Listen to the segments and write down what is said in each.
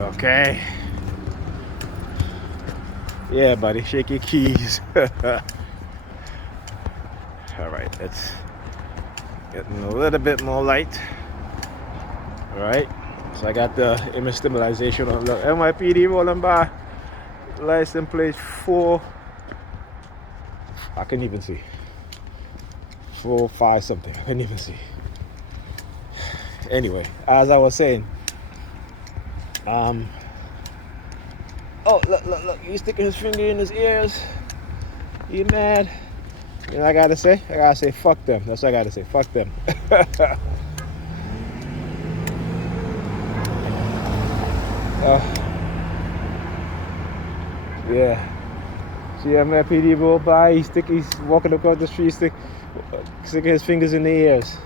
Okay. Yeah, buddy, shake your keys. All right, it's getting a little bit more light. All right, so I got the image stabilization on the NYPD rolling by. License plate 4. I couldn't even see. 4, 5 something. I couldn't even see. Anyway, as I was saying, oh look, he's sticking his finger in his ears. You mad? You know what I gotta say? I gotta say fuck them. That's what I gotta say. Fuck them. Yeah. See MLPD roll by. He's walking across the street, sticking his fingers in the ears.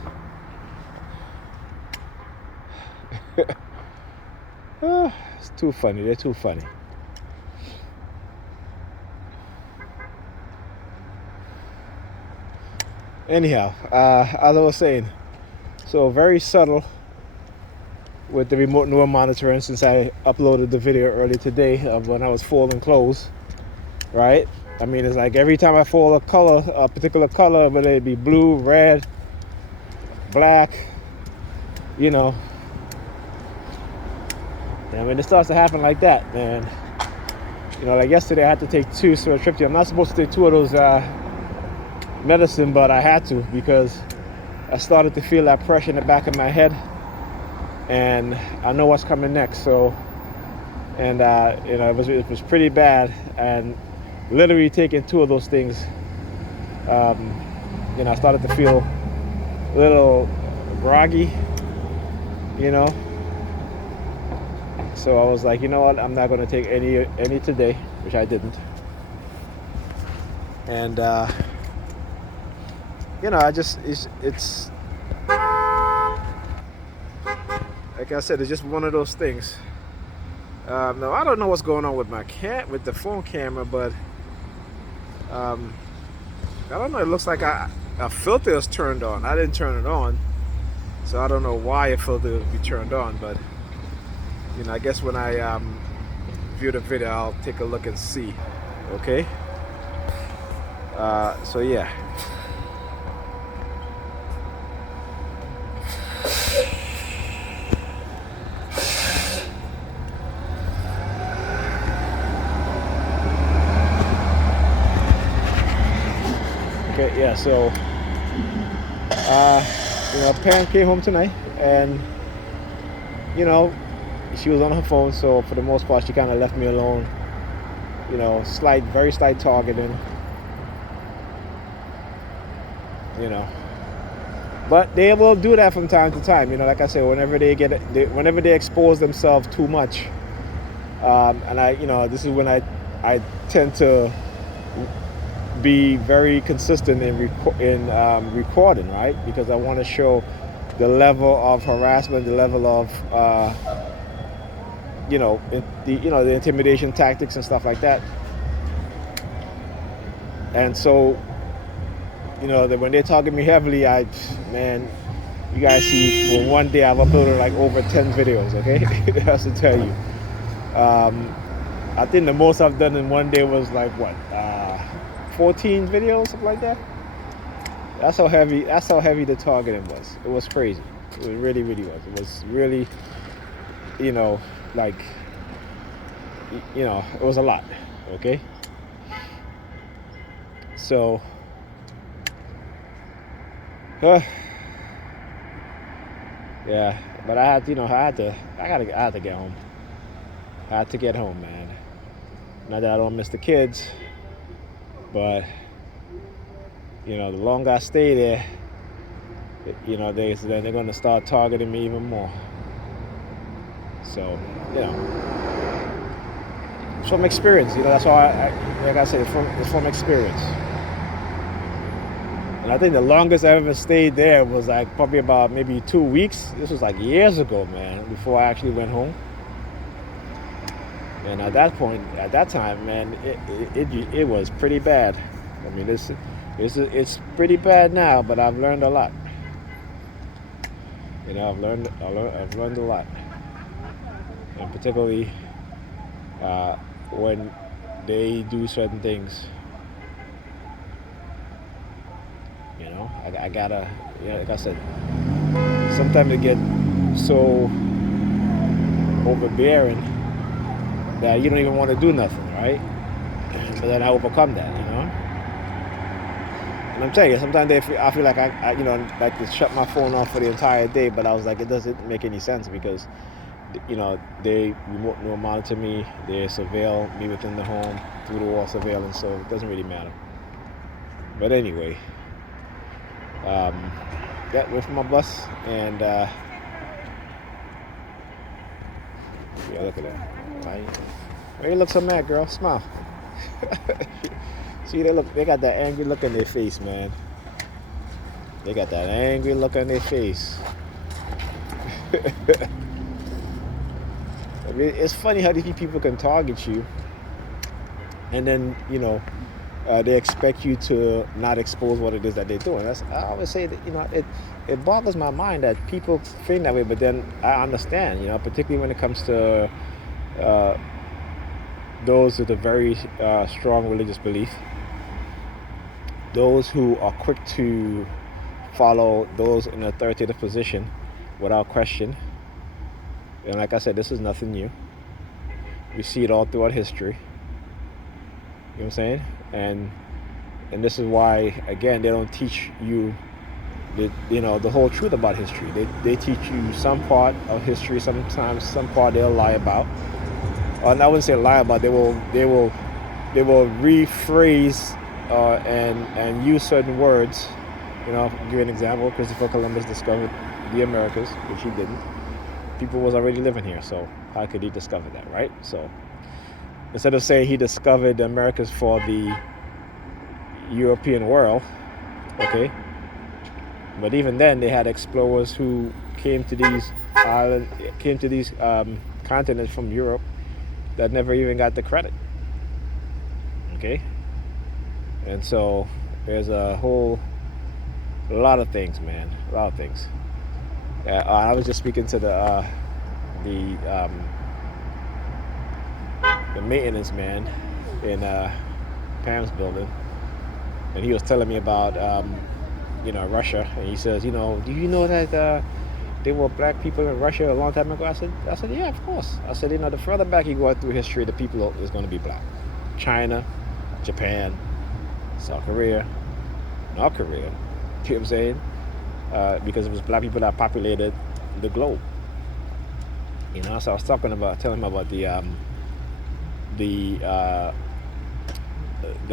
It's too funny. They're too funny. Anyhow, as I was saying, so very subtle with the remote neural monitoring since I uploaded the video earlier today of when I was folding clothes, right? I mean, it's like every time I fold a particular color, whether it be blue, red, black, you know, and when it starts to happen like that, man, you know, like yesterday I had to take 2 sumatriptan. I'm not supposed to take 2 of those medicine, but I had to because I started to feel that pressure in the back of my head, and I know what's coming next. So, and you know, it was pretty bad, and literally taking 2 of those things, you know, I started to feel a little groggy, you know. So I was like, you know what, I'm not going to take any today, which I didn't. And you know, it's like I said, it's just one of those things. Now I don't know what's going on with with the phone camera, but I don't know. It looks like a filter is turned on. I didn't turn it on, so I don't know why a filter would be turned on. But you know, I guess when I view the video, I'll take a look and see. Okay. So yeah. Okay, yeah, so you know, parent came home tonight, and you know, she was on her phone, so for the most part she kind of left me alone. You know, very slight targeting, you know, but they will do that from time to time. You know, like I said, whenever they expose themselves too much, and you know, this is when I tend to be very consistent in recording, right? Because I want to show the level of harassment, the level of you know, the intimidation tactics and stuff like that. And so, you know, that when they're talking me heavily, man, you guys see, for one day I've uploaded like over 10 videos. Okay, that's to tell you. I think the most I've done in one day was like what, 14 videos, something like that. That's how heavy the targeting was. It was crazy. It really was. It was really, you know, like, you know, it was a lot. Okay. So, yeah, but I had to get home. I had to get home, man. Not that I don't miss the kids, but you know, the longer I stay there, you know, they're going to start targeting me even more. So, you know, it's from experience. You know, that's why like I said, it's from experience. And I think the longest I ever stayed there was like probably about maybe 2 weeks. This was like years ago, man, before I actually went home. And at that time, man, it was pretty bad. I mean, it's pretty bad now, but I've learned a lot. You know, I've learned a lot. and particularly when they do certain things. I gotta, like I said, sometimes they get so overbearing that you don't even want to do nothing, right? But then I overcome that. And I'm telling you, sometimes I feel like I like to shut my phone off for the entire day, but I was like, it doesn't make any sense because, they remote monitor me, they surveil me within the home through the wall surveillance, so it doesn't really matter. But anyway, got with my bus, and yeah, look at that. Why you look so mad, girl? Smile. See, they got that angry look on their face, man. They got that angry look on their face. I mean, it's funny how these people can target you, and then they expect you to not expose what it is that they're doing. I always say that it boggles my mind that people think that way, but then I understand, particularly when it comes to those with a very strong religious belief, those who are quick to follow those in an authoritative position without question. And like I said, this is nothing new. We see it all throughout history. You know what I'm saying? And this is why, again, they don't teach you the whole truth about history. They teach you some part of history. Sometimes some part they'll lie about. And I wouldn't say lie about. They will rephrase and use certain words. I'll give you an example. Christopher Columbus discovered the Americas, which he didn't. People was already living here, so how could he discover that, right? So instead of saying he discovered the Americas for the European world, okay, but even then they had explorers who came to these continents from Europe that never even got the credit, okay. And so there's a lot of things, man, a lot of things. I was just speaking to the maintenance man in Pam's building, and he was telling me about Russia, and he says, do you know that there were black people in Russia a long time ago? I said, yeah, of course. I said, the further back you go through history, the people is going to be black. China, Japan, South Korea, North Korea. You know what I'm saying? Because it was black people that populated the globe. So I was telling him about the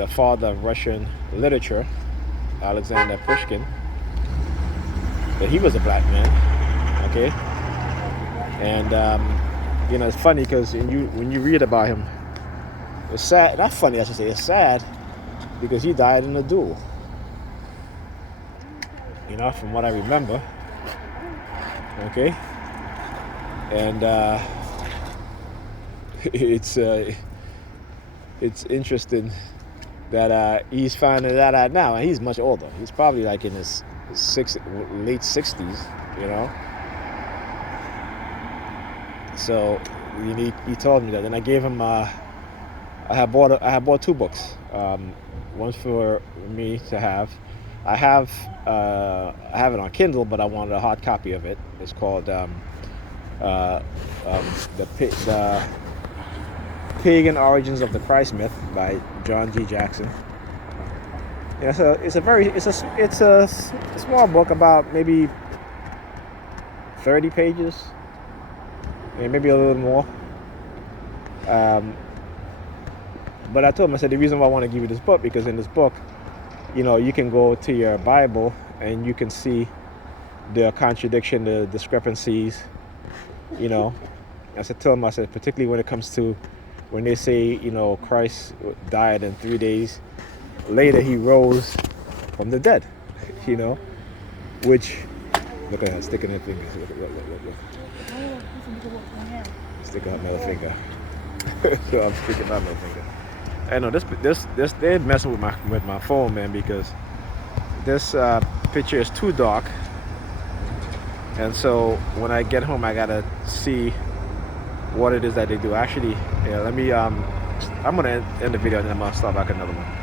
father of Russian literature, Alexander Pushkin. But he was a black man, okay. And it's funny because when you read about him, it's sad. Not funny, I should say. It's sad because he died in a duel. From what I remember, okay, and it's interesting that he's finding that out now, and he's much older. He's probably like in his late 60s, So he told me that, and I gave him. I had bought 2 books. One for me to have. I have it on Kindle, but I wanted a hard copy of it. It's called the Pagan Origins of the Christ Myth by John G. Jackson. Yeah, so it's a small book, about maybe 30 pages, maybe a little more. But I told him, I said, the reason why I want to give you this book, because in this book, you can go to your Bible and you can see the contradiction, the discrepancies, I said, tell him, I said, particularly when it comes to when they say, Christ died and 3 days later he rose from the dead, which, look at her sticking her fingers, look. Sticking her middle finger. So I'm sticking my middle finger. I know this they're messing with my phone, man, because this picture is too dark, and so when I get home I gotta see what it is that they do. Actually, yeah, let me I'm gonna end the video and then I'm gonna start back another one.